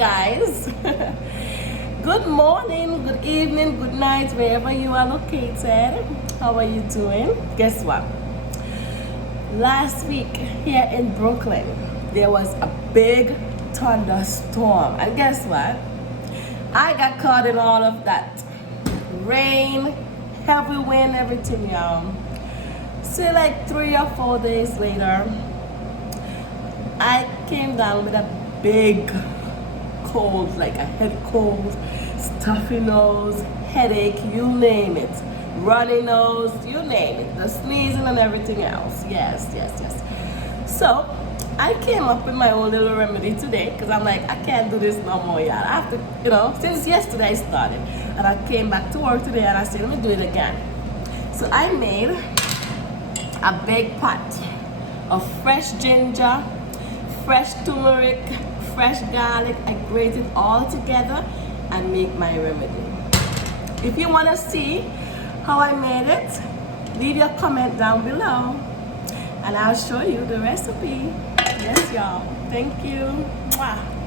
guys. Good morning, good evening, good night, wherever you are located. How are you doing? Guess what? Last week here in Brooklyn, there was a big thunderstorm. And guess what? I got caught in all of that. Rain, heavy wind, everything, y'all. So like 3 or 4 days later, I came down with a big cold, like a head cold, stuffy nose, headache, you name it. Runny nose, you name it. The sneezing and everything else. Yes. So I came up with my own little remedy today because I'm like, I can't do this no more, y'all. I have to, since yesterday I started. And I came back to work today and I said, let me do it again. So I made a big pot of fresh ginger, fresh turmeric, fresh garlic. I grate it all together and make my remedy. If you want to see how I made it, leave your comment down below and I'll show you the recipe. Yes, y'all. Thank you. Mwah.